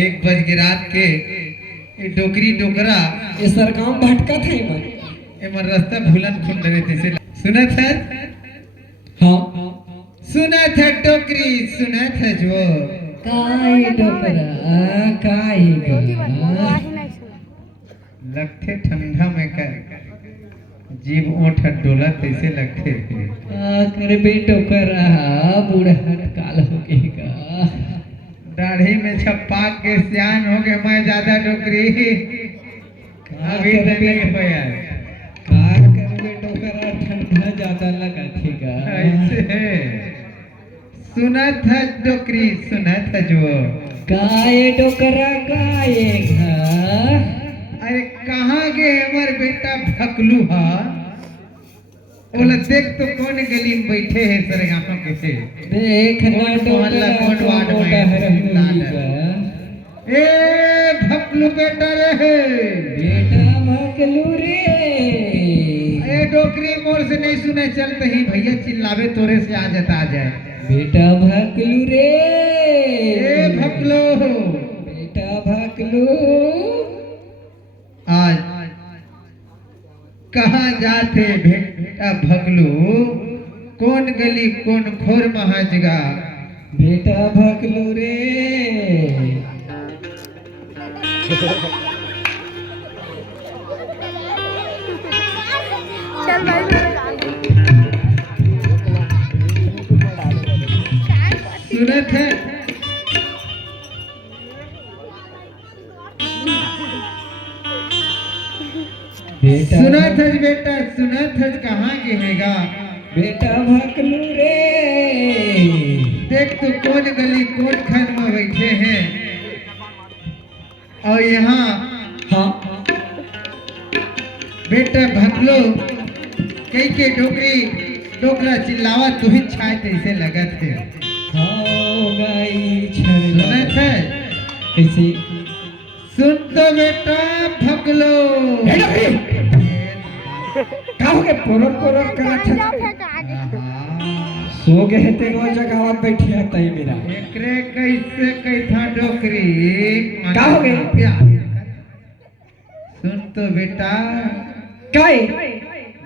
एक बज के रात के डोकरी डोकरा ये सरगाम भटका था एमर रास्ता भूलन खुंड रहे थे सुनत है। हाँ सुनत है टोकरी सुनत है जो काय डोकरा काय गा लगते ठंडा में कर जीव ओठ डोला तैसे लगते थे कर बे डोकरा बूढ़ा काल हो गएगा दाढ़ी में छप्पा के सियान हो गए मैं ज्यादा डोकरी अभी तक नहीं होया का करबे डोकरा ठंडा ज्यादा लगा थेगा ऐसे सुनत है डोकरी सुनत है जो काय डोकरा काय घा अरे कहाँ गे हमार बेटा भकलू हा ओला देख तो कौन गली में बैठे हैं सरगाहों के से देख ना मोहल्ला कौन वार्ड में ए भकलू बेटा रे बेटा भकलू रे ए डोकरी मोर से नहीं सुने चल कहीं भैया चिल्लावे तोरे से आ जाता आ जाए बेटा भकलू रे ए भकलू बेटा भकलू आज कहाँ जाते बेटा भगलू कौन गली कौन खोर महाजगा बेटा भकलू रे चल भाई सुनत है सुनत है बेटा सुनत है कहाँ गिरेगा बेटा भकलू रे देख तो कौन गली कौन खन में बैठे हैं और यहाँ हाँ बेटा भकलो कई के डोकरी डोकरा चिल्लावा तुही छाए तैसे लगत है हाँ गाई सुनत है कैसे सुन तो बेटा भकलो का हो गए पोरर पोरर करत है सो गए ते नो जगह बैठी है तई मेरा एकरे कैसे कैथा डोकरी का हो गए सुन तो बेटा काय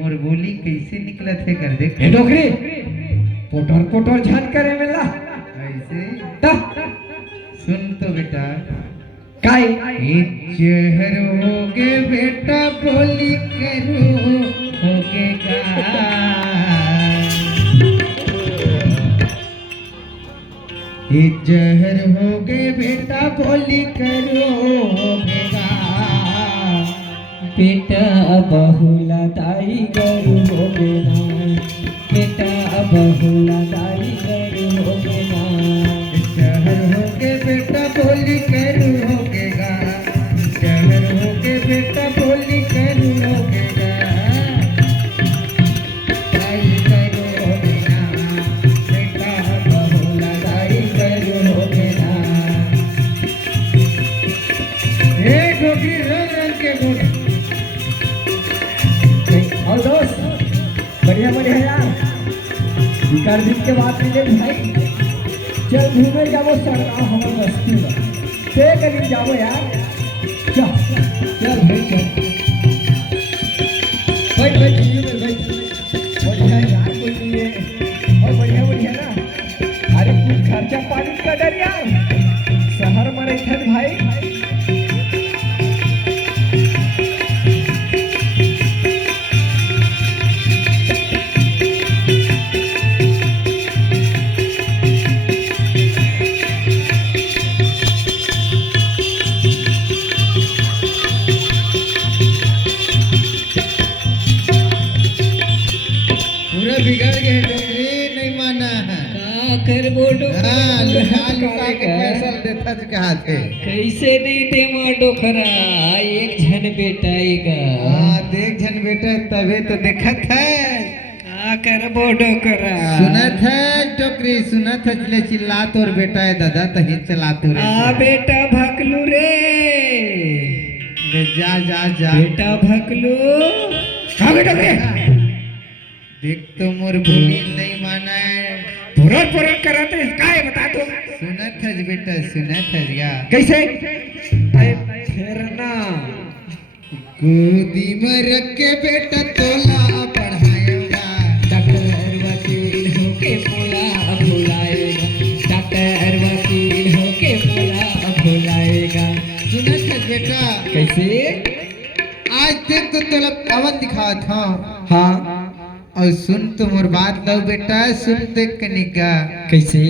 मोर बोली कैसे निकलत है कर देख ए डोकरी पोटर पोटर झन करे मेला ऐसे ता सुन तो बेटा काय जहर होगे बेटा बोली करो होगे गा जहर होगे बेटा बोली करो होगे गा बेटा बहुला दाई गरु हो गेना बेटा बहुला दाई गरु हो गेना जहर होगे बेटा बोली करो होगे गा जहर होगे बेटा बोली करो होगे गा दाई करो होगे ना बेटा बहुला दाई करो होगे ना हे डोगी रंग रंग के बोल और दोस्त बढ़िया बढ़िया यार कर दिन के बाद मिले भाई चल घूमे जाओ सरगांव हमर बस्ती में ते कहीं जाओ यार चल चल भाई चल भाई भाई चलिए भाई बढ़िया यार कोई नहीं है और बढ़िया बढ़िया ना अरे कुछ खर्चा पानी का डर यार शहर में रहते भाई बिगड़ गए डोकरी नहीं माना है का कर बोडो हाँ लुका लुका के पैसा देता कहा थे कैसे नहीं दे मां डोकरा एक झन बेटा आएगा हाँ देख जन बेटा तबे तो देखत है का कर बोडो करा सुनत है टोकरी सुनत है चले चिल्ला तोर बेटा है दादा तही चला तो रे आ बेटा भकलू रे जा जा जा बेटा भकलू का बेटा रे देख तो मोर बोली नहीं माना है पुरर पुरर करते काय बता दो सुनत है हज बेटा सुनत हज गा कैसे फेरना गोदी में रख के बेटा तोला पढ़ाएगा डॉक्टर वकील होके मोला भुलाएगा डॉक्टर वकील होके मोला भुलाएगा सुनत हज बेटा कैसे आज तक तो तोला अवन दिखा था हाँ और सुन तो मोर बात लो बेटा सुन देख कनिका कैसे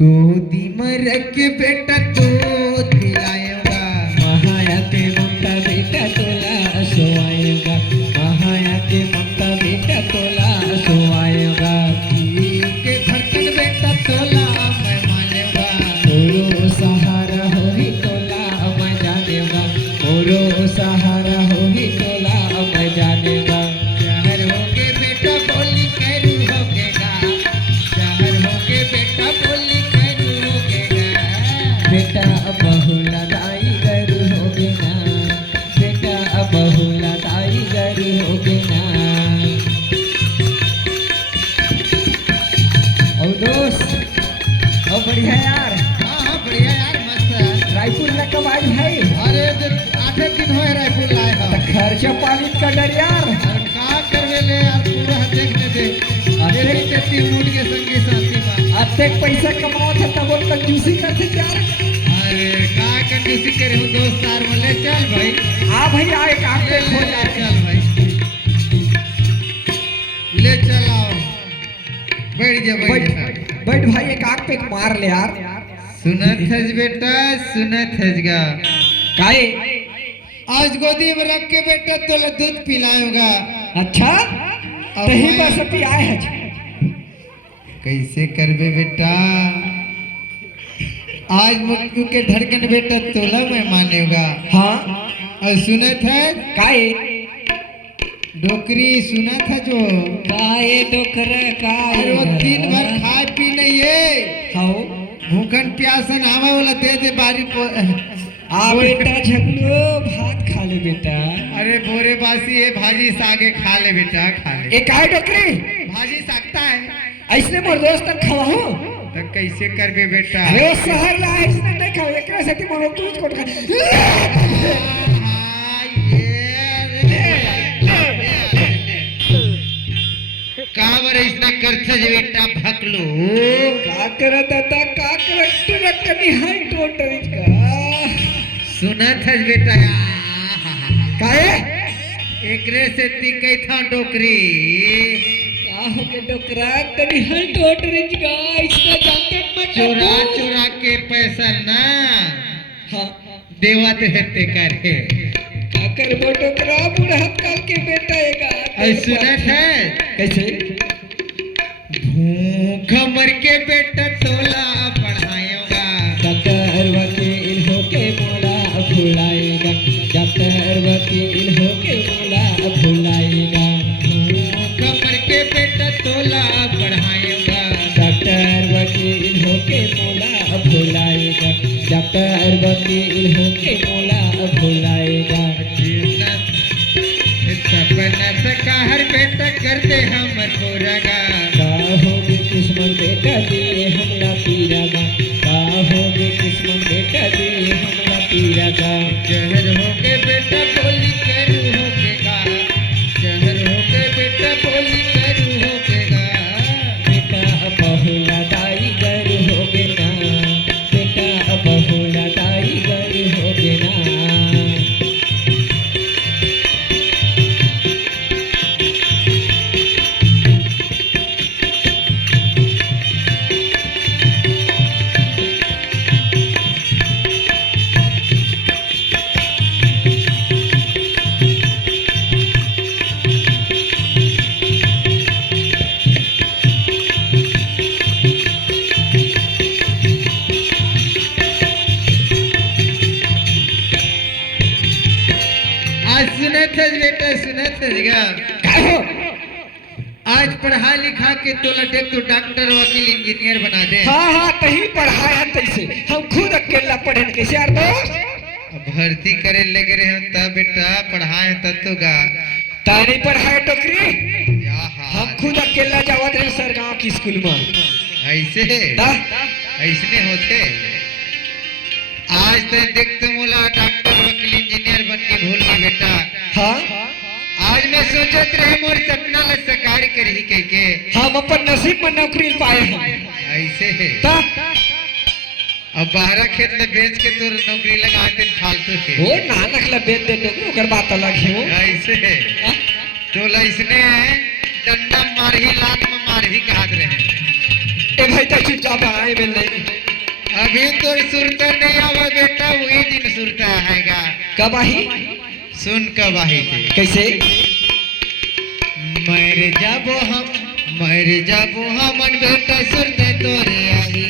गोदी में रख के बेटा दूध पिलाएगा महाया के ममता बेटा तोला सोआएगा महाया के ममता बेटा तोला सोआएगा के धड़कन बेटा तोला मैं मानेगा मोरो सहारा होही तोला मैं जानेगा मोरो सहारा होही तोला मैं जानेगा शहर होके बेटा बोली करू होकेगा शहर होके बेटा बोली करू होकेगा बेटा बहुला दाई गरु होगे ना बेटा बहुला दाई गरु होगे ना और दोस्त और बढ़िया यार हाँ बढ़िया यार मस्त है रायपुर में कब आई है अरे 8 दिन हो रायपुर लाए तो हो खर्चा पानी का डर यार और का करवे ले यार पूरा देखने दे तेरी तेती मूड के संगी साथी बा अतेक पैसा कमाओ था तब वो कंजूसी करते यार अरे का कंजूसी करे हूँ दोस्त यार बोले चल भाई हाँ भाई आए काम पे खो जाए चल भाई ले चल आओ बैठ जा बैठ बैठ भाई एक आग पे एक मार ले यार सुनत हज बेटा सुनत हज गा काहे आज गोदी में रख के बेटा तोला दूध पिलाऊंगा अच्छा तही बस पी आए है कैसे करबे बेटा आज मुक्कू के धड़कन बेटा तोला मैं मानेगा हाँ और सुनत है काहे डोकरी सुनत है जो काहे डोकरा काहे और वो दिन भर खाए पी नहीं है हाउ भूखन प्यासन आवा वाला दे दे बारी आ बेटा झगलो भात खा ले बेटा अरे बोरे बासी ये भाजी सागे खा ले बेटा खा ले एक काहे डोकरी भाजी सागता है ऐसने मोर दोस्त खवाहू तो कैसे करबे बेटा अरे वो शहर ला ऐसने नहीं खाओ एकरा से मोर तू कोट खा कावर इसने करथे जे बेटा भकलो का करत दादा का करत तू रखनी है टोटरीज का सुनत है बेटा काहे एकरे से ती कई था डोकरी का हो के डोकरा तनी है टोटरीज का इसका जानते मत चोरा चोरा के पैसा ना हां देवत हेते करे का कर वो डोकरा बूढ़ा काल के बेटा एगा ऐ सुनत है कैसे भूख मर के बेटा तोला पढ़ाएगा डॉक्टर वकील होके मोला भुलाएगा डॉक्टर वकील होके मोला भुलाएगा भूख मर के बेटा तोला पढ़ाएगा डॉक्टर वकील होके मोला भुलाएगा डॉक्टर वकील होके मोला भुलाएगा सपना सका हर बेटा करते हमर पूरागा का होगे किस्मत बेटा दे हमला पीरागा का होगे किस्मत बेटा दे हमला पीरागा जहर होके बेटा बोली करू होकेगा जहर होके बेटा बोली करू होकेगा बेटा बहुला दाई गर होगे ना बेटा बहुला दाई गर होगे ना सुनत है बेटा सुनत है आज पढ़ा लिखा के तो लटे तो डॉक्टर वकील इंजीनियर बना दे हाँ हाँ तही पढ़ाया तैसे हम खुद अकेला पढ़े कैसे यार दोस्त भर्ती करे लगे रहे हम तब बेटा पढ़ाए तब तो गा तारी पढ़ाए टोकरी या हाँ हम खुद अकेला जावत रहे सर गांव की स्कूल में ऐसे ता ऐसने होते। आज तो देखते मुला डॉक्टर वकील इंजीनियर बन के भूल गई बेटा। हाँ आज मैं सोचत रहे मोर सपना ल साकार करी कह के। हम अपन नसीब में नौकरी पाए हैं। ऐसे है ता अब बाहरा खेत में बेच के तोर नौकरी लगाते फालतू के। वो नानक ला बेच दे तो ओकर बात अलग है वो। ऐसे है तो लइसने डंडा मारही लात में मारही कहत रहे। ए भाई तो चुपचाप आए मिल नहीं। अभी तो सुरता नहीं आवा बेटा, वही दिन सुरता आएगा। कब आई? सुन कब आई थे? कैसे? मर जाबो हम मन बेटा सुरते तोरे आई।